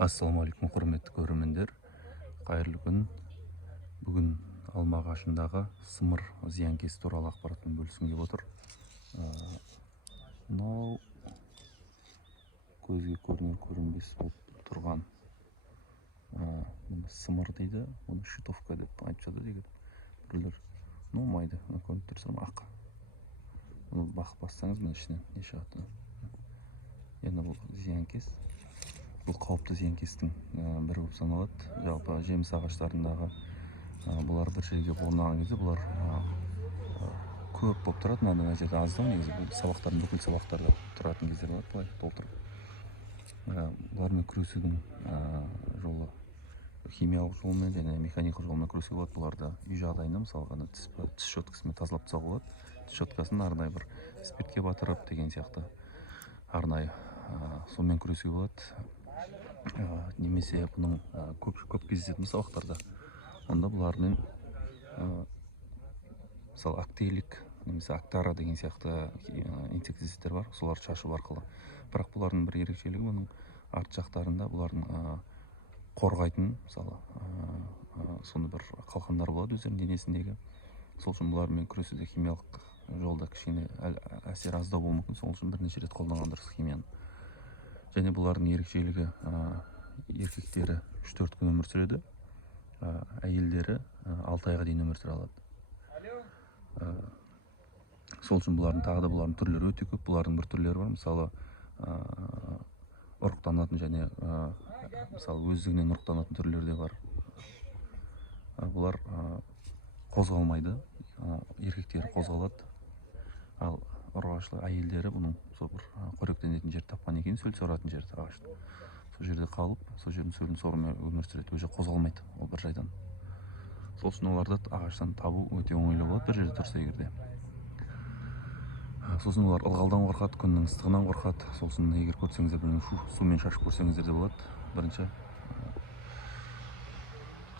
Ассалаумағалейкум, құрметті көрермендер. Қайырлы күн. Бүгін алма ағашындағы сымыр зиянкес туралы ақпаратпен бөліскім келіп отыр. Мынау көзге көрінбес болып тұрған сымыр дейді. Оны шитовка деп айтып жатады деген. Біреулер ұнамайды, көрініп тұрса ақ. Оны бақып бассаңыз, мына ішінен не шығады. Енді бұл зиянкес. Бұл қауіпті зиянкестің бірі болып саналады. Жалпы жеміс ағаштарындағы бұлар бір жерге орнаған кезде бұлар көп болып тұрады. Мына жерде аздау, негізі бұл сабақтардың бүкіл сабақтарда тұратын кездер болады, былай толтырып. Бұлармен күресудің жолы химиялық жолмен және механикалық жолмен күресуге болады. Бұларды үй жағдайында, мысалға тіс щеткасымен тазалап тастауға болады. Тіс щеткасын арнайы бір спиртке батырып деген сияқты арнайы сонымен күресуге болады. Немесе бұның көп кездесетін сабақтарда, онда бұлармен мысалы актейлік немесе актара деген сияқты инсектицидтер бар, соларды шашу арқылы. Бірақ бұлардың бір ерекшелігі, бұның арт жақтарында бұлардың қорғайтын, мысалы сонда бір қалқандар болады өздерінің денесіндегі. Сол үшін бұлармен күресуде химиялық жолда кішкене әсер аздау болуы мүмкін. Сол үшін бірнеше рет қолданған дұрыс химияны. Және бұлардың ерекшелігі, еркектері 3-4 күн өмір сүреді, әйелдері 6 айға дейін өмір сүре алады. Сол үшін бұлардың түрлері өте көп. Бұлардың бір түрлері бар, мысалы ұрықтанатын және мысалы өздігінен ұрықтанатын түрлері де бар. Бұлар қозғалмайды, еркектері қозғалады, ал ұрғашылы әйелдері бұның сол бір қоректенетін жер тапқан екен, сөл соратын жерді ағашты. Сол жерде қалып, сол жердің сөлін сорымен өмір сүреді, өзі қозғалмайды ол бір жайдан. Сол үшін оларды ағаштан табу өте оңайлы болады, бір жерде тұрса егерде. Сосын олар ылғалдан қорқады, күннің ыстығынан қорқады. Сосын егер көрсеңіздер, сумен шашып көрсеңіздер де болады. Бірінші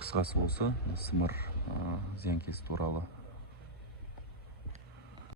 қысқасы болса, сымыр зиянкес туралы